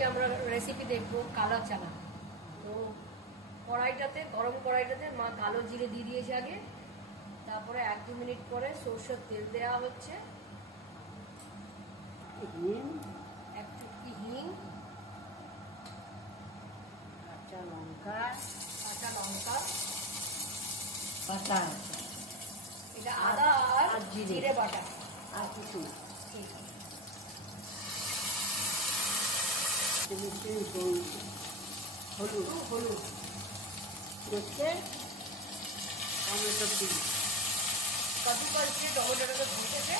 আজকে আমরা রেসিপি দেখব কালো চানা। তো কড়াইটাতে, গরম কড়াইটাতে মা কালো জিরে দিয়ে দিয়েছে আগে, তারপরে 1-2 মিনিট পরে সরষের তেল দেওয়া হচ্ছে, এক চুটকি হিং, কাঁচা লঙ্কা, বাটা, এটা আদা আর জিরে বাটা আর কিছু ঠিক আছে। হলুদ দেখতে টমেটো দিই, কাজু কাজু টমেটোটাকে ভেজেছে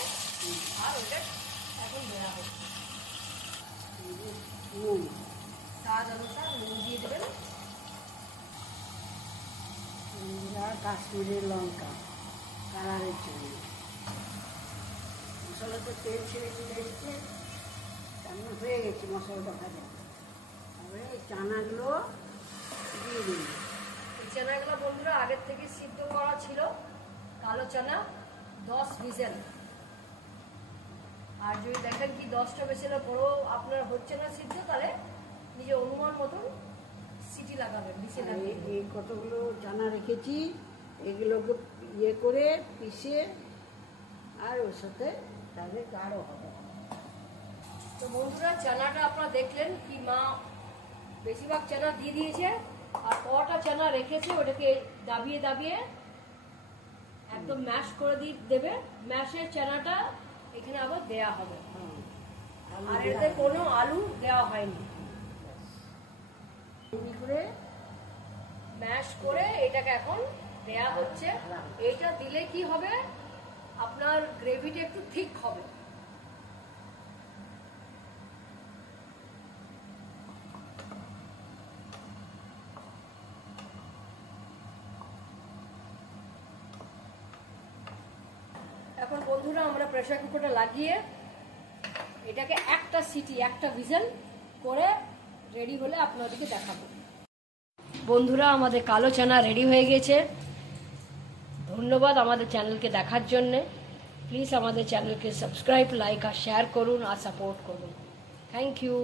আর ওটা এখন দেওয়া হচ্ছে। নুন, স্বাদ অনুসার নুন দিয়ে দেবেন, কাশ্মীরি লঙ্কা কালারের জন্য। মশলাটা তেল ছেড়ে চলে এসছে, রান্না হয়ে গেছে, মশলাটা ভাজা। তারপরে এই চানাগুলো দিয়ে দিন। এই চানাগুলো বন্ধুরা আগের থেকে সিদ্ধ করা ছিল, কালো চানা 10 হুইসেল। আর যদি দেখেন কি 10টা হুইসেলের পরেও আপনার হচ্ছে না সিদ্ধ, তাহলে নিজে অনুমান মতন সিটি লাগাবেন, বিছে লাগিয়ে। এই কতগুলো চানা রেখেছি, এগুলোকে ইয়ে করে পিষে আর ওর সাথে তাহলে গাঢ় হবে। তো বন্ধুরা চানাটা আপনারা দেখলেন কি মা বেশিরভাগ চানা দিয়ে দিয়েছে, আর কটা চানা রেখেছে ওটাকে দাবিয়ে দাবিয়ে একদম ম্যাশ করে দেবে। ম্যাশের চানাটা এখানে আবার দেয়া হবে, আর এতে কোনো আলু দেওয়া হয়নি। করে ম্যাশ করে এটাকে এখন দেয়া হচ্ছে। এইটা দিলে কি হবে, আপনার গ্রেভিটা একটু ঠিক হবে। এখন বন্ধুরা আমরা প্রেসার কুকারটা লাগিয়ে এটাকে একটা সিটি, একটা ভিজেল করে রেডি হলে আপনাদেরকে দেখাবো। বন্ধুরা আমাদের কালো চানা রেডি হয়ে গেছে। ধন্যবাদ আমাদের চ্যানেলকে দেখার জন্যে। প্লিজ আমাদের চ্যানেলকে সাবস্ক্রাইব, লাইক আর শেয়ার করুন আর সাপোর্ট করুন। Thank you.